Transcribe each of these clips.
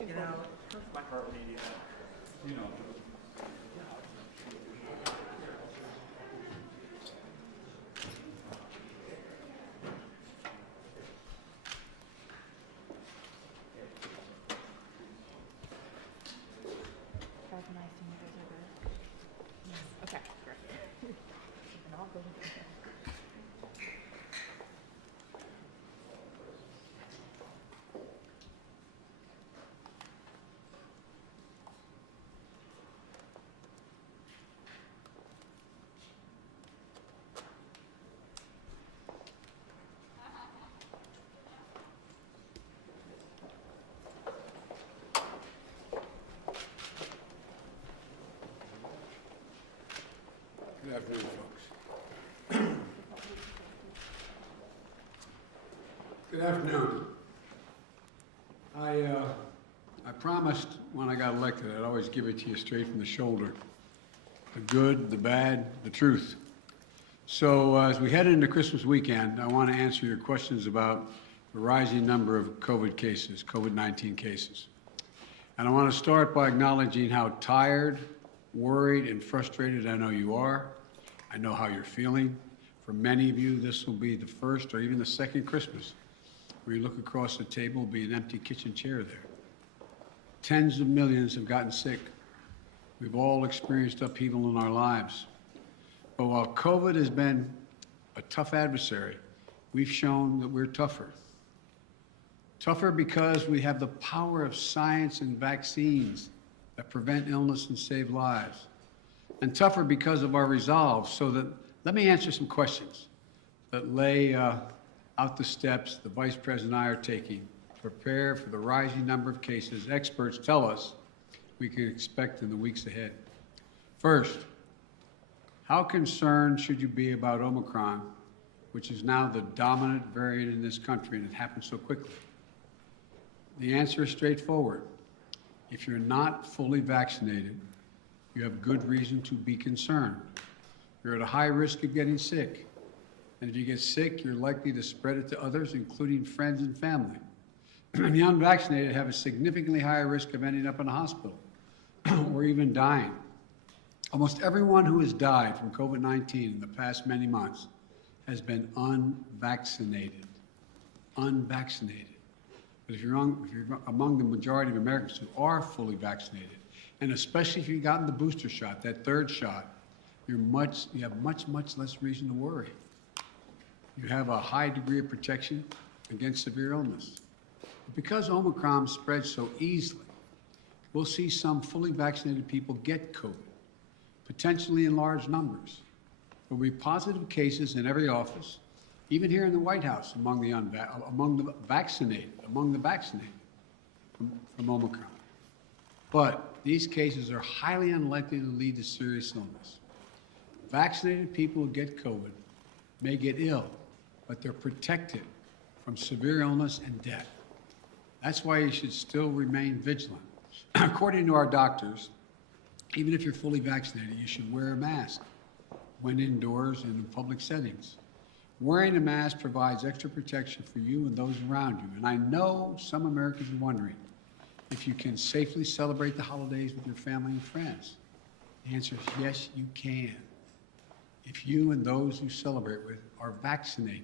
You know, it hurts my heart when you do that. You know. Okay, great. And I'll go with you. Good afternoon, folks. Good afternoon. I promised when I got elected I'd always give it to you straight from the shoulder. The good, the bad, the truth. So as we head into Christmas weekend, I want to answer your questions about the rising number of COVID cases, COVID-19 cases. And I want to start by acknowledging how tired, worried, and frustrated I know you are. I know how you're feeling. For many of you, this will be the first or even the second Christmas where you look across the table, will be an empty kitchen chair there. Tens of millions have gotten sick. We've all experienced upheaval in our lives. But while COVID has been a tough adversary, we've shown that we're tougher. Tougher because we have the power of science and vaccines that prevent illness and save lives. And tougher because of our resolve. So that, let me answer some questions that lay out the steps the Vice President and I are taking to prepare for the rising number of cases experts tell us we can expect in the weeks ahead. First, how concerned should you be about Omicron, which is now the dominant variant in this country, and it happened so quickly? The answer is straightforward. If you're not fully vaccinated, you have good reason to be concerned. You're at a high risk of getting sick. And if you get sick, you're likely to spread it to others, including friends and family. And the unvaccinated have a significantly higher risk of ending up in a hospital or even dying. Almost everyone who has died from COVID-19 in the past many months has been unvaccinated. Unvaccinated. But if you're among the majority of Americans who are fully vaccinated, and especially if you've gotten the booster shot, that third shot, you have much less reason to worry. You have a high degree of protection against severe illness. But because Omicron spreads so easily, we'll see some fully vaccinated people get COVID, potentially in large numbers. There will be positive cases in every office, even here in the White House, among the vaccinated from Omicron. But these cases are highly unlikely to lead to serious illness. Vaccinated people who get COVID may get ill, but they're protected from severe illness and death. That's why you should still remain vigilant. According to our doctors, even if you're fully vaccinated, you should wear a mask when indoors and in public settings. Wearing a mask provides extra protection for you and those around you. And I know some Americans are wondering if you can safely celebrate the holidays with your family and friends. The answer is yes, you can. If you and those you celebrate with are vaccinated,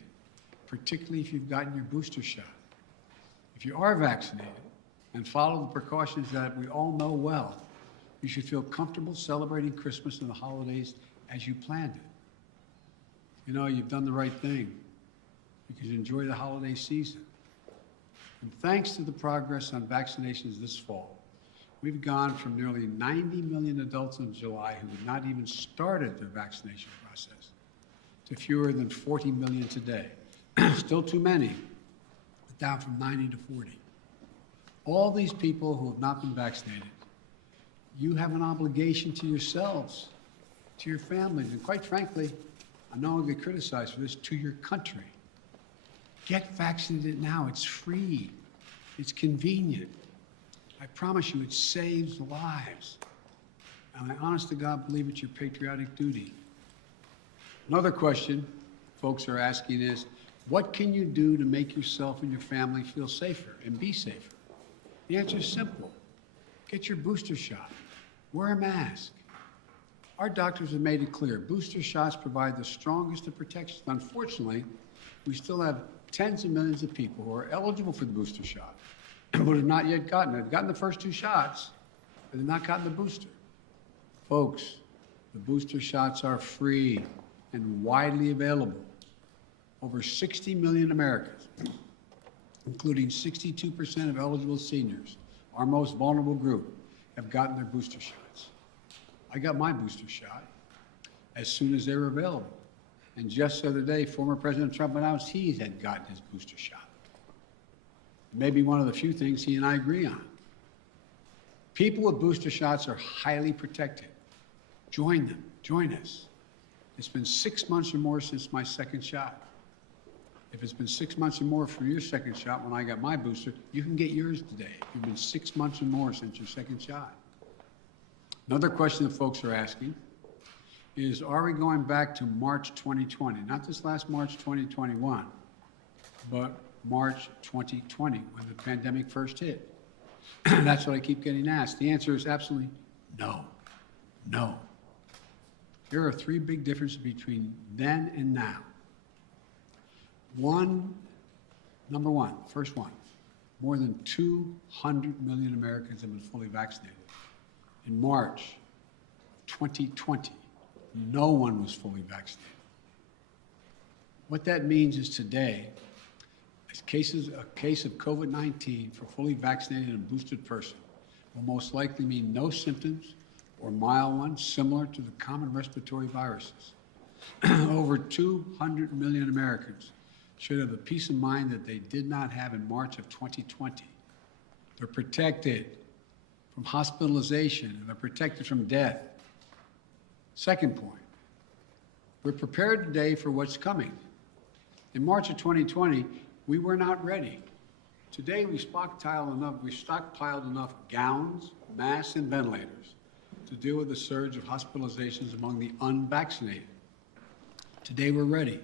particularly if you've gotten your booster shot. If you are vaccinated and follow the precautions that we all know well, you should feel comfortable celebrating Christmas and the holidays as you planned it. You know, you've done the right thing because you enjoy the holiday season. And thanks to the progress on vaccinations this fall, we've gone from nearly 90 million adults in July who had not even started their vaccination process to fewer than 40 million today. Still too many, but down from 90 to 40. All these people who have not been vaccinated, you have an obligation to yourselves, to your families, and quite frankly, I know I'll get criticized for this, to your country. Get vaccinated now. It's free. It's convenient. I promise you, it saves lives. And I honest to God believe it's your patriotic duty. Another question folks are asking is, what can you do to make yourself and your family feel safer and be safer? The answer is simple. Get your booster shot. Wear a mask. Our doctors have made it clear. Booster shots provide the strongest of protections. Unfortunately, we still have tens of millions of people who are eligible for the booster shot but have not yet gotten it. They've gotten the first 2 shots, but they've not gotten the booster. Folks, the booster shots are free and widely available. Over 60 million Americans, including 62% of eligible seniors, our most vulnerable group, have gotten their booster shots. I got my booster shot as soon as they were available. And just the other day, former President Trump announced he had gotten his booster shot. Maybe one of the few things he and I agree on. People with booster shots are highly protected. Join them. Join us. It's been 6 months or more since my second shot. If it's been 6 months or more for your second shot when I got my booster, you can get yours today. It's been 6 months or more since your second shot. Another question that folks are asking is, are we going back to March 2020? Not this last March 2021, but March 2020, when the pandemic first hit. That's what I keep getting asked. The answer is absolutely no. No. There are 3 big differences between then and now. Number one, first one, more than 200 million Americans have been fully vaccinated. In March of 2020, no one was fully vaccinated. What that means is today, a case of COVID-19 for fully vaccinated and boosted person will most likely mean no symptoms or mild ones similar to the common respiratory viruses. Over 200 million Americans should have the peace of mind that they did not have in March of 2020. They're protected from hospitalization and they're protected from death. Second point, we're prepared today for what's coming. In March of 2020, we were not ready. Today, we stockpiled enough gowns, masks, and ventilators to deal with the surge of hospitalizations among the unvaccinated. Today, we're ready.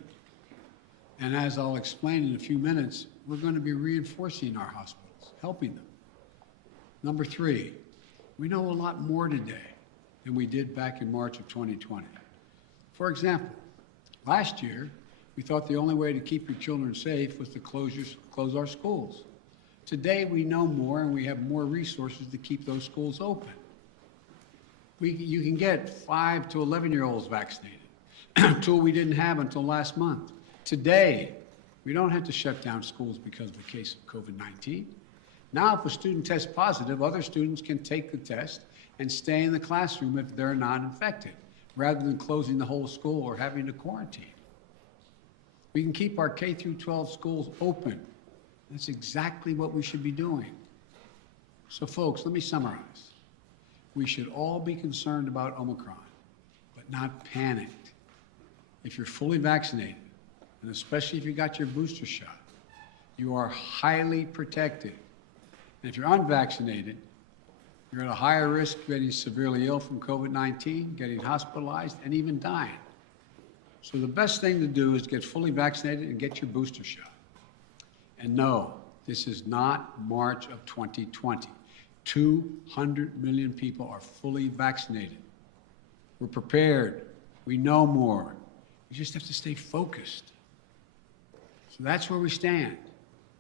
And as I'll explain in a few minutes, we're going to be reinforcing our hospitals, helping them. Number 3, we know a lot more today than we did back in March of 2020. For example, last year, we thought the only way to keep your children safe was to close our schools. Today, we know more and we have more resources to keep those schools open. You can get 5 to 11-year-olds vaccinated, a tool we didn't have until last month. Today, we don't have to shut down schools because of the case of COVID-19. Now, if a student tests positive, other students can take the test and stay in the classroom if they're not infected, rather than closing the whole school or having to quarantine. We can keep our K through 12 schools open. That's exactly what we should be doing. So folks, let me summarize. We should all be concerned about Omicron, but not panicked. If you're fully vaccinated, and especially if you got your booster shot, you are highly protected. And if you're unvaccinated, you're at a higher risk of getting severely ill from COVID-19, getting hospitalized, and even dying. So the best thing to do is get fully vaccinated and get your booster shot. And no, this is not March of 2020. 200 million people are fully vaccinated. We're prepared. We know more. We just have to stay focused. So that's where we stand.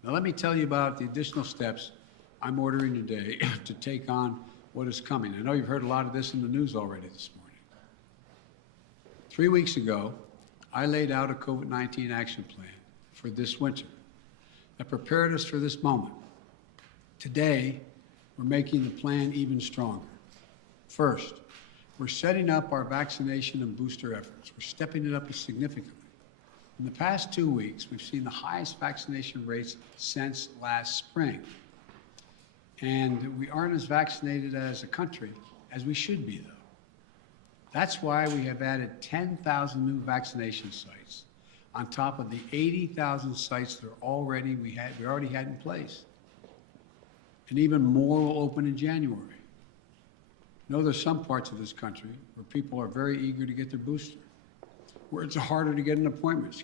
Now let me tell you about the additional steps I'm ordering today to take on what is coming. I know you've heard a lot of this in the news already this morning. 3 weeks ago, I laid out a COVID-19 action plan for this winter that prepared us for this moment. Today, we're making the plan even stronger. First, we're setting up our vaccination and booster efforts. We're stepping it up significantly. In the past 2 weeks, we've seen the highest vaccination rates since last spring. And we aren't as vaccinated as a country as we should be, though. That's why we have added 10,000 new vaccination sites on top of the 80,000 sites that we already had in place. And even more will open in January. I know there's some parts of this country where people are very eager to get their booster, where it's harder to get an appointment,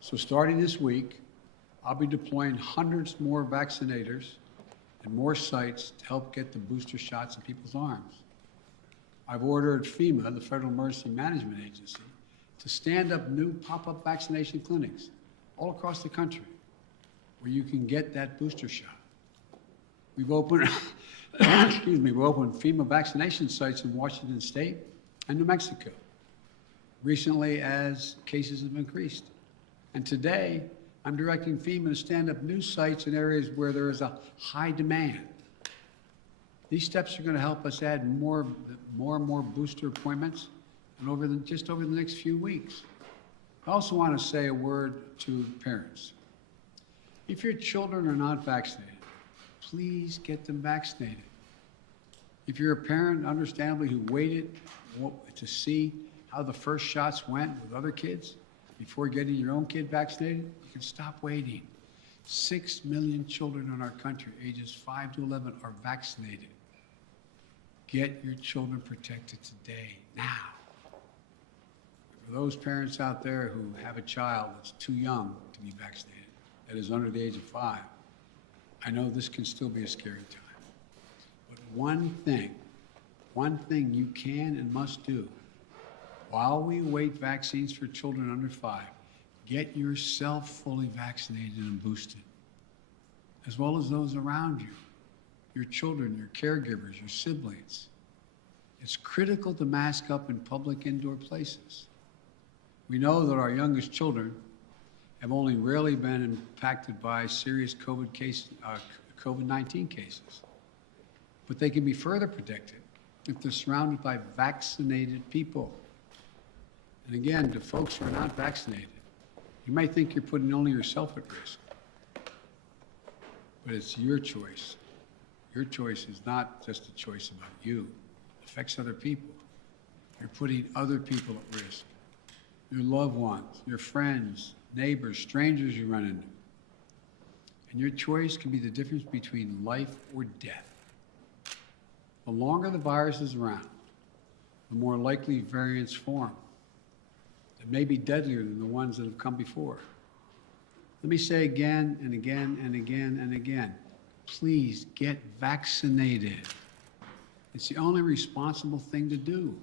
So starting this week, I'll be deploying hundreds more vaccinators and more sites to help get the booster shots in people's arms. I've ordered FEMA, the Federal Emergency Management Agency, to stand up new pop-up vaccination clinics all across the country where you can get that booster shot. We've opened, we've opened FEMA vaccination sites in Washington State and New Mexico recently as cases have increased. And today, I'm directing FEMA to stand up new sites in areas where there is a high demand. These steps are going to help us add more and more booster appointments and just over the next few weeks. I also want to say a word to parents. If your children are not vaccinated, please get them vaccinated. If you're a parent, understandably, who waited to see how the first shots went with other kids before getting your own kid vaccinated, you can stop waiting. 6 million children in our country, ages 5 to 11, are vaccinated. Get your children protected today, now. For those parents out there who have a child that's too young to be vaccinated, that is under the age of 5, I know this can still be a scary time. But one thing you can and must do while we await vaccines for children under 5, get yourself fully vaccinated and boosted, as well as those around you, your children, your caregivers, your siblings. It's critical to mask up in public indoor places. We know that our youngest children have only rarely been impacted by serious COVID-19 cases, but they can be further protected if they're surrounded by vaccinated people. And again, to folks who are not vaccinated, you might think you're putting only yourself at risk, but it's your choice. Your choice is not just a choice about you. It affects other people. You're putting other people at risk. Your loved ones, your friends, neighbors, strangers you run into. And your choice can be the difference between life or death. The longer the virus is around, the more likely variants form. It may be deadlier than the ones that have come before. Let me say again and again and again and again, please get vaccinated. It's the only responsible thing to do.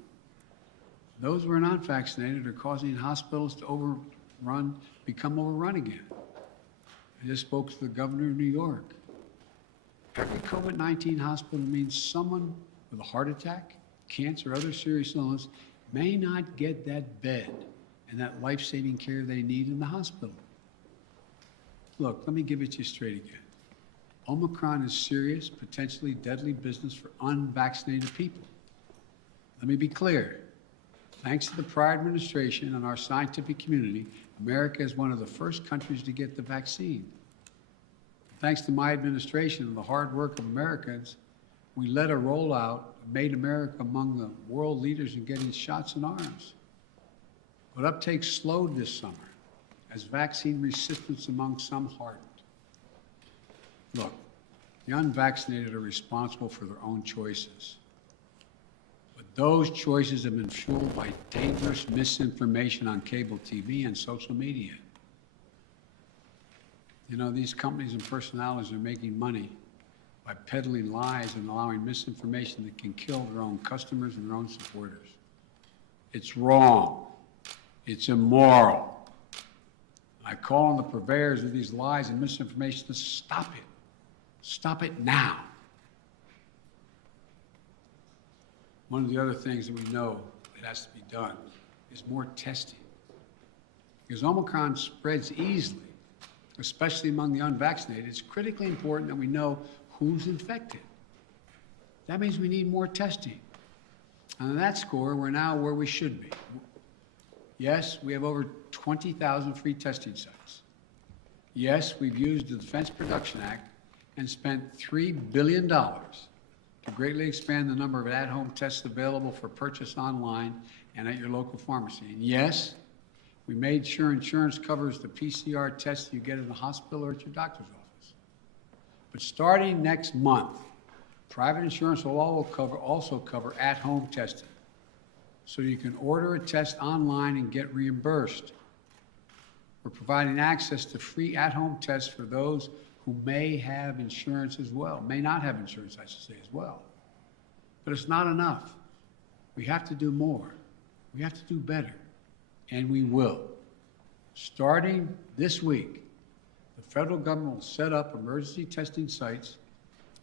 Those who are not vaccinated are causing hospitals to become overrun again. I just spoke to the governor of New York. Every COVID-19 hospital means someone with a heart attack, cancer, or other serious illness may not get that bed and that life-saving care they need in the hospital. Look, let me give it to you straight again. Omicron is serious, potentially deadly business for unvaccinated people. Let me be clear. Thanks to the prior administration and our scientific community, America is one of the first countries to get the vaccine. Thanks to my administration and the hard work of Americans, we led a rollout that made America among the world leaders in getting shots in arms. But uptake slowed this summer as vaccine resistance among some hardened. Look, the unvaccinated are responsible for their own choices. But those choices have been fueled by dangerous misinformation on cable TV and social media. You know, these companies and personalities are making money by peddling lies and allowing misinformation that can kill their own customers and their own supporters. It's wrong. It's immoral. I call on the purveyors of these lies and misinformation to stop it. Stop it now. One of the other things that we know that has to be done is more testing. Because Omicron spreads easily, especially among the unvaccinated. It's critically important that we know who's infected. That means we need more testing. And on that score, we're now where we should be. Yes, we have over 20,000 free testing sites. Yes, we've used the Defense Production Act and spent $3 billion to greatly expand the number of at-home tests available for purchase online and at your local pharmacy. And yes, we made sure insurance covers the PCR tests you get in the hospital or at your doctor's office. But starting next month, private insurance will also cover at-home testing. So you can order a test online and get reimbursed. We're providing access to free at-home tests for those who may have insurance as well, may not have insurance, I should say, as well. But it's not enough. We have to do more. We have to do better, and we will. Starting this week, the federal government will set up emergency testing sites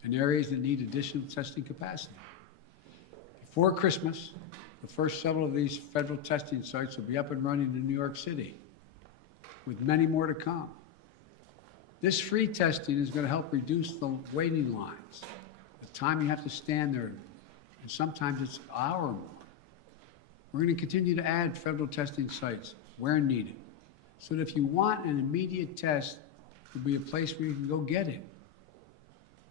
in areas that need additional testing capacity. Before Christmas, the first several of these federal testing sites will be up and running in New York City, with many more to come. This free testing is going to help reduce the waiting lines, the time you have to stand there, and sometimes it's an hour or more. We're going to continue to add federal testing sites where needed, so that if you want an immediate test, there'll be a place where you can go get it.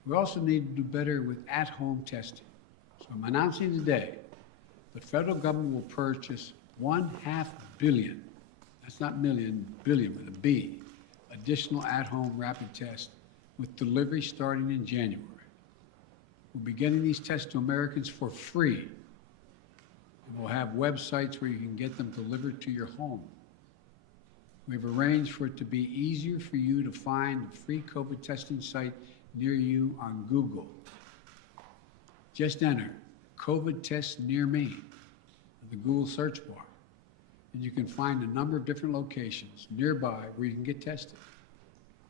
We also need to do better with at-home testing. So I'm announcing today, the federal government will purchase $500 million, that's not million, billion with a B, additional at-home rapid tests with delivery starting in January. We'll be getting these tests to Americans for free. And we'll have websites where you can get them delivered to your home. We've arranged for it to be easier for you to find a free COVID testing site near you on Google. Just enter COVID test near me in the Google search bar, and you can find a number of different locations nearby where you can get tested.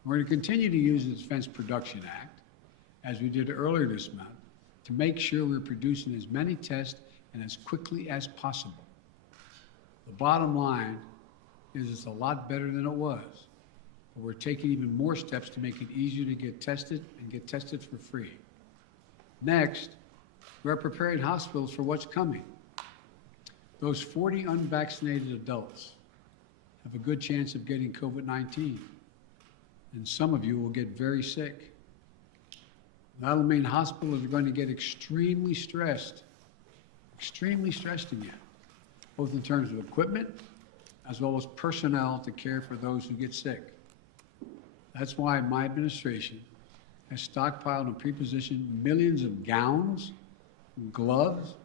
We're going to continue to use the Defense Production Act, as we did earlier this month, to make sure we're producing as many tests and as quickly as possible. The bottom line is it's a lot better than it was, but we're taking even more steps to make it easier to get tested and get tested for free. Next, we're preparing hospitals for what's coming. Those 40 unvaccinated adults have a good chance of getting COVID-19, and some of you will get very sick. That'll mean hospitals are going to get extremely stressed again, both in terms of equipment as well as personnel to care for those who get sick. That's why my administration has stockpiled and pre-positioned millions of gowns, gloves,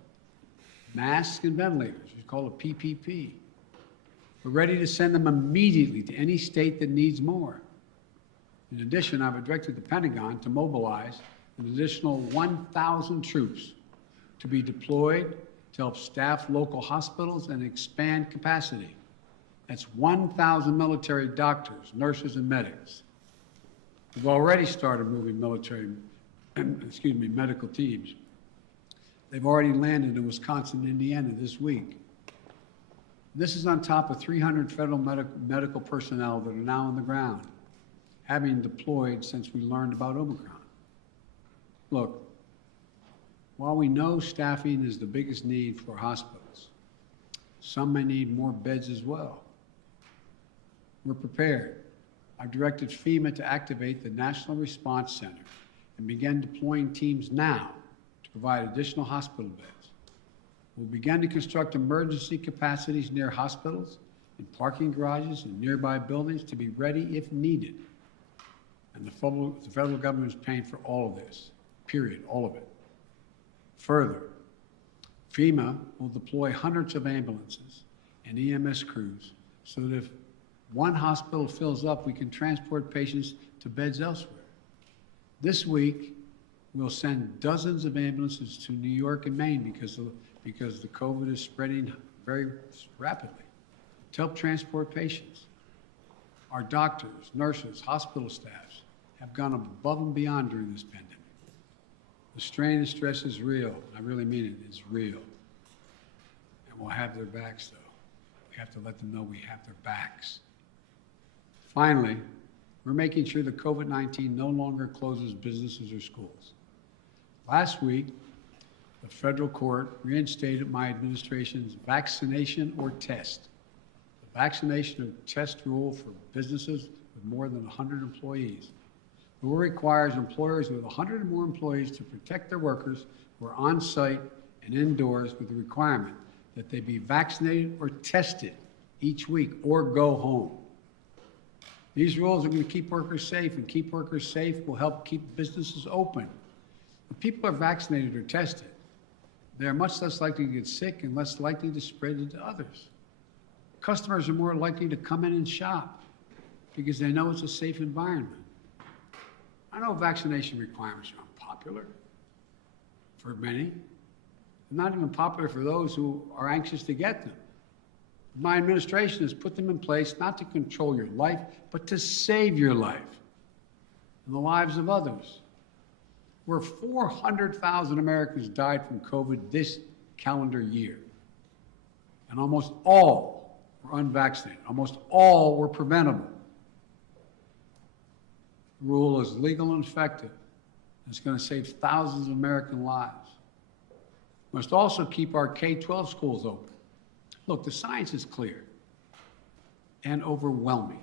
masks, and ventilators. We call it PPP. We're ready to send them immediately to any state that needs more. In addition, I've directed the Pentagon to mobilize an additional 1,000 troops to be deployed to help staff local hospitals and expand capacity. That's 1,000 military doctors, nurses, and medics. We've already started moving medical teams. They've already landed in Wisconsin and Indiana this week. This is on top of 300 federal medical personnel that are now on the ground, having deployed since we learned about Omicron. Look, while we know staffing is the biggest need for hospitals, some may need more beds as well. We're prepared. I've directed FEMA to activate the National Response Center and begin deploying teams now to provide additional hospital beds. We'll begin to construct emergency capacities near hospitals, in parking garages, and nearby buildings to be ready if needed. And the federal government is paying for all of this, period, all of it. Further, FEMA will deploy hundreds of ambulances and EMS crews so that if one hospital fills up, we can transport patients to beds elsewhere. This week, we'll send dozens of ambulances to New York and Maine because the COVID is spreading very rapidly to help transport patients. Our doctors, nurses, hospital staffs have gone above and beyond during this pandemic. The strain and stress is real. I really mean it, it's real. And we'll have their backs, though. We have to let them know we have their backs. Finally, we're making sure that COVID-19 no longer closes businesses or schools. Last week, the federal court reinstated my administration's vaccination or test, the vaccination or test rule for businesses with more than 100 employees. The rule requires employers with 100 or more employees to protect their workers who are on site and indoors with the requirement that they be vaccinated or tested each week or go home. These rules are going to keep workers safe, and keep workers safe will help keep businesses open. When people are vaccinated or tested, they are much less likely to get sick and less likely to spread it to others. Customers are more likely to come in and shop. because they know it's a safe environment. I know vaccination requirements are unpopular for many. They're not even popular for those who are anxious to get them. My administration has put them in place not to control your life, but to save your life and the lives of others. Where 400,000 Americans died from COVID this calendar year, and almost all were unvaccinated. Almost all were preventable. The rule is legal and effective. It's going to save thousands of American lives. We must also keep our K-12 schools open. Look, the science is clear and overwhelming.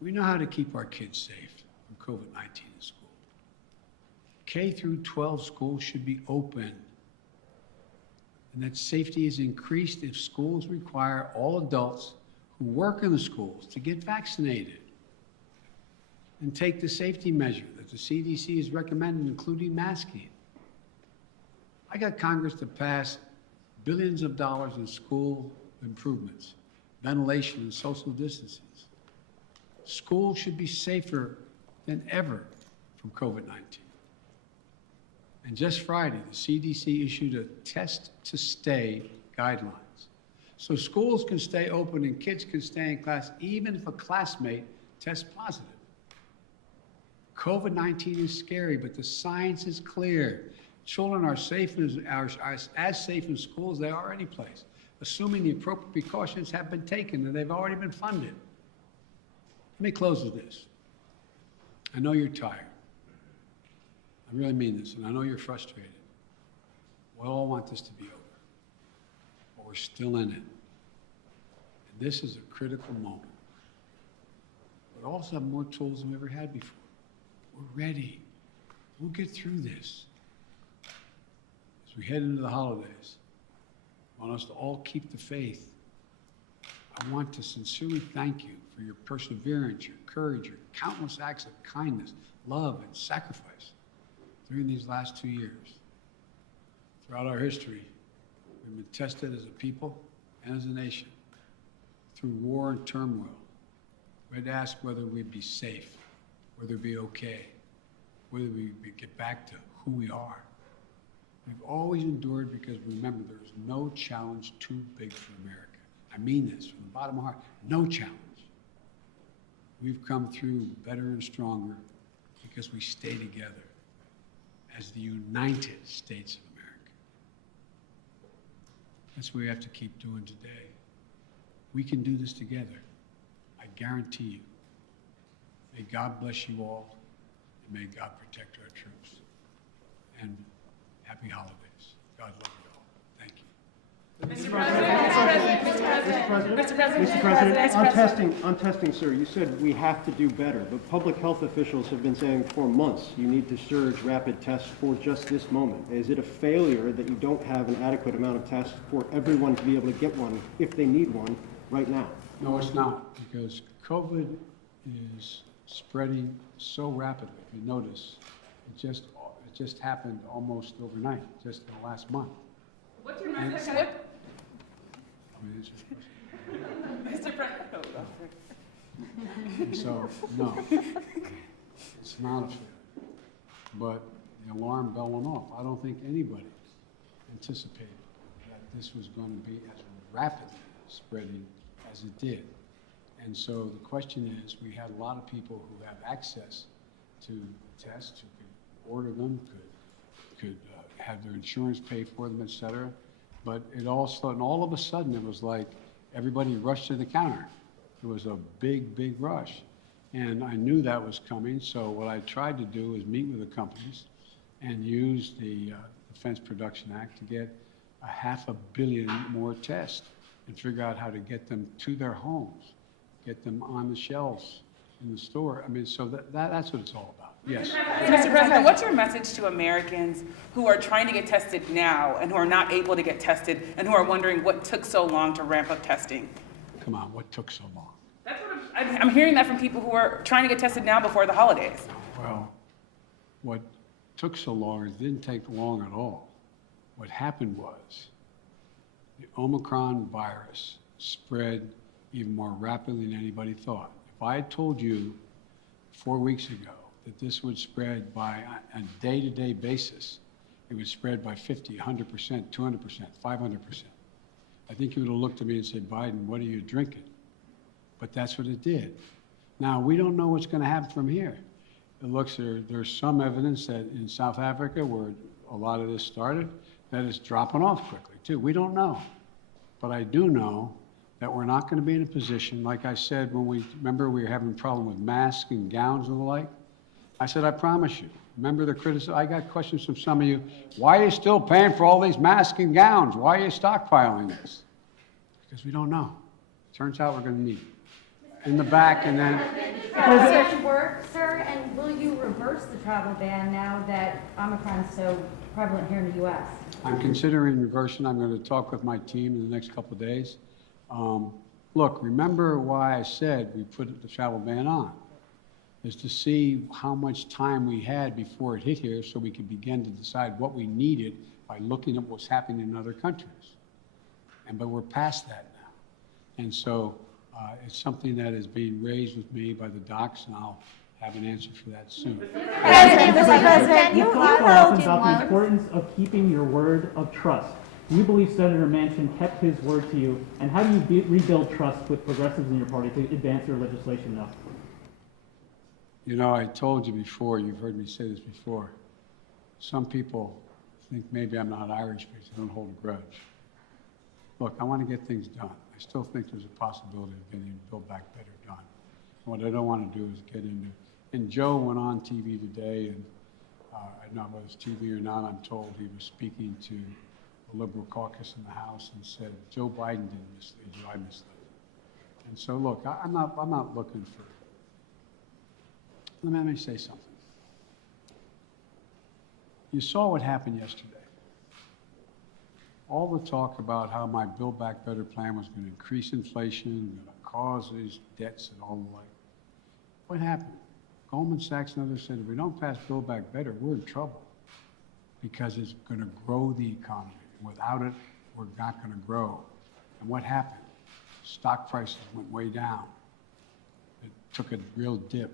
We know how to keep our kids safe from COVID-19 in school. K through 12 schools should be open, and that safety is increased if schools require all adults who work in the schools to get vaccinated and take the safety measure that the CDC has recommended, including masking. I got Congress to pass billions of dollars in school improvements, ventilation and social distancing. Schools should be safer than ever from COVID-19. And just Friday, the CDC issued a test to stay guidelines. So schools can stay open and kids can stay in class even if a classmate tests positive. COVID-19 is scary, but the science is clear. Children are safe as safe in school as they are any place, assuming the appropriate precautions have been taken and they've already been funded. Let me close with this. I know you're tired. I really mean this, and I know you're frustrated. We all want this to be over, but we're still in it. And this is a critical moment. We also have more tools than we ever had before. We're ready. We'll get through this. As we head into the holidays, I want us to all keep the faith. I want to sincerely thank you for your perseverance, your courage, your countless acts of kindness, love, and sacrifice during these last 2 years. Throughout our history, we've been tested as a people and as a nation through war and turmoil. We had to ask whether we'd be safe, whether we'd be okay, whether we'd get back to who we are. We've always endured because remember, there is no challenge too big for America. I mean this from the bottom of my heart, no challenge. We've come through better and stronger because we stay together as the United States of America. That's what we have to keep doing today. We can do this together. I guarantee you. May God bless you all, and may God protect our troops. And happy holidays. God love you all. Thank you. Mr. President, on testing, sir, you said we have to do better, but public health officials have been saying for months you need to surge rapid tests for just this moment. Is it a failure that you don't have an adequate amount of tests for everyone to be able to get one if they need one right now? No, it's not, because COVID is spreading so rapidly. If you notice, it just happened almost overnight, just in the last month. What's your message? Mr. President. And so, no, it's not a failure. But the alarm bell went off. I don't think anybody anticipated that this was going to be as rapidly spreading as it did. And so the question is, we had a lot of people who have access to tests, who could order them, could have their insurance pay for them, et cetera. But it also, and all of a sudden, it was like everybody rushed to the counter. It was a big, big rush. And I knew that was coming, so what I tried to do is meet with the companies and use the Defense Production Act to get 500 million more tests and figure out how to get them to their homes, get them on the shelves in the store. I mean, so that's what it's all about. Yes. Mr. President, what's your message to Americans who are trying to get tested now and who are not able to get tested and who are wondering what took so long to ramp up testing? Come on, what took so long? That's what I'm hearing that from people who are trying to get tested now before the holidays. Well, what took so long, it didn't take long at all. What happened was the Omicron virus spread even more rapidly than anybody thought. if I had told you 4 weeks ago that this would spread by a day-to-day basis, it would spread by 50, 100%, 200%, 500%. I think you would have looked at me and said, Biden, what are you drinking? But that's what it did. Now, we don't know what's going to happen from here. It looks there's some evidence that in South Africa, where a lot of this started, that it's dropping off quickly, too. We don't know. But I do know that we're not going to be in a position, like I said, when remember we were having a problem with masks and gowns and the like? I said, I promise you. Remember the criticism? I got questions from some of you. Why are you still paying for all these masks and gowns? Why are you stockpiling this? Because we don't know. Turns out we're going to need it. In the back, and then... Does it work, sir? And will you reverse the travel ban now that Omicron is so prevalent here in the U.S.? I'm considering reversing. I'm going to talk with my team in the next couple of days. Look, remember why I said we put the travel ban on, is to see how much time we had before it hit here so we could begin to decide what we needed by looking at what's happening in other countries. But we're past that now. And so it's something that is being raised with me by the docs, and I'll have an answer for that soon. Mr. President, You you talk emailed often in about the once. importance of keeping your word of trust. Do you believe Senator Manchin kept his word to you? And how do you rebuild trust with progressives in your party to advance your legislation now? You know, I told you before, you've heard me say this before, some people think maybe I'm not Irish because I don't hold a grudge. Look, I want to get things done. I still think there's a possibility of getting Build Back Better done. And what I don't want to do is get into, and Joe went on TV today, and I don't know whether it's TV or not, I'm told he was speaking to the Liberal caucus in the House and said, Joe Biden didn't mislead you, I misled you. And so look, I'm not looking for, let me say something. You saw what happened yesterday. All the talk about how my Build Back Better plan was going to increase inflation, going to cause these debts and all the like. What happened? Goldman Sachs and others said, if we don't pass Build Back Better, we're in trouble because it's going to grow the economy. Without it, we're not going to grow. And what happened? Stock prices went way down. It took a real dip.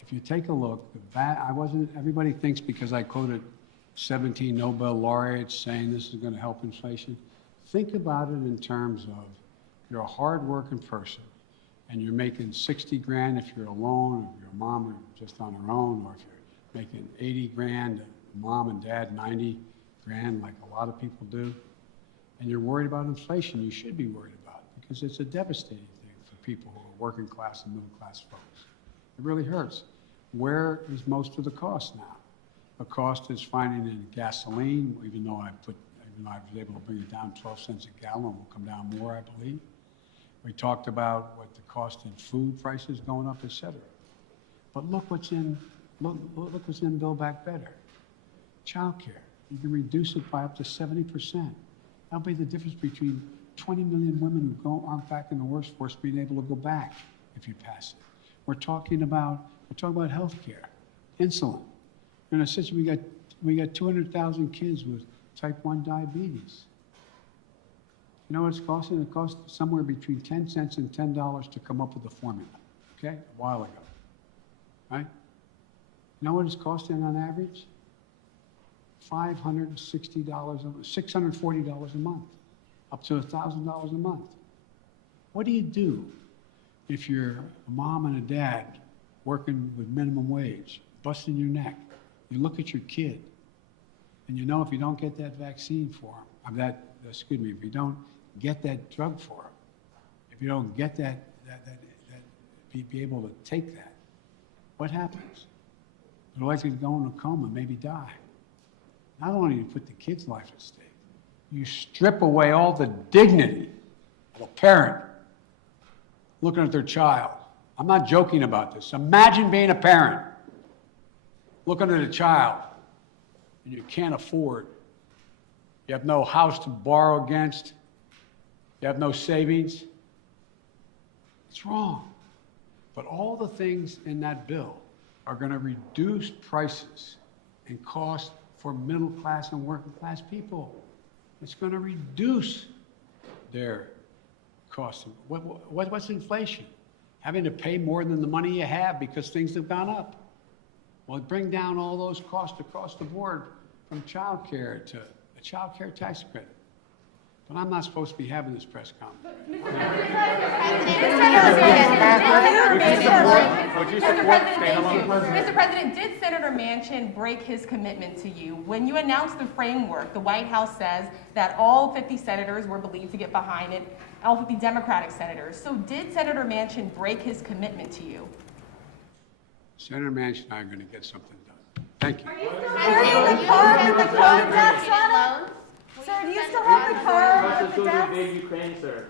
If you take a look, everybody thinks because I quoted 17 Nobel laureates saying this is going to help inflation. Think about it in terms of you're a hard-working person and you're making 60 grand if you're alone, or your mom are just on her own, or if you're making 80 grand, mom and dad 90 grand like a lot of people do, and you're worried about inflation, you should be worried about it because it's a devastating thing for people who are working class and middle class folks. It really hurts. Where is most of the cost now? The cost is finding in gasoline, even though I was able to bring it down 12 cents a gallon, will come down more, I believe. We talked about what the cost in food prices going up, et cetera. But look what's in Build Back Better. Child care. You can reduce it by up to 70%. That'll be the difference between 20 million women who aren't back in the workforce being able to go back if you pass it. We're talking about health care, insulin. In a situation, we got 200,000 kids with type 1 diabetes. You know what it's costing? It cost somewhere between 10 cents and $10 to come up with the formula, okay? A while ago, right? You know what it's costing on average? $560, $640 a month, up to $1,000 a month. What do you do if you're a mom and a dad working with minimum wage, busting your neck? You look at your kid, and you know if you don't get that vaccine for him, if you don't get that drug for him, if you don't get be able to take that, what happens? They're likely to go in a coma, maybe die. Not only do you put the kid's life at stake, you strip away all the dignity of a parent looking at their child. I'm not joking about this. Imagine being a parent, looking at a child, and you can't afford. You have no house to borrow against. You have no savings. It's wrong. But all the things in that bill are going to reduce prices and cost for middle class and working class people. It's going to reduce their costs. What's inflation? having to pay more than the money you have because things have gone up. Well, bring down all those costs across the board from child care to a child care tax credit. But I'm not supposed to be having this press conference. Mr. President, did Senator Manchin break his commitment to you? When you announced the framework, the White House says that all 50 senators were believed to get behind it, all 50 Democratic senators. So did Senator Manchin break his commitment to you? Senator Manchin and I are going to get something done. Thank you. Carrying the car with the car deaths on it? Sir, do you still have the car with the deaths? Ukraine, sir.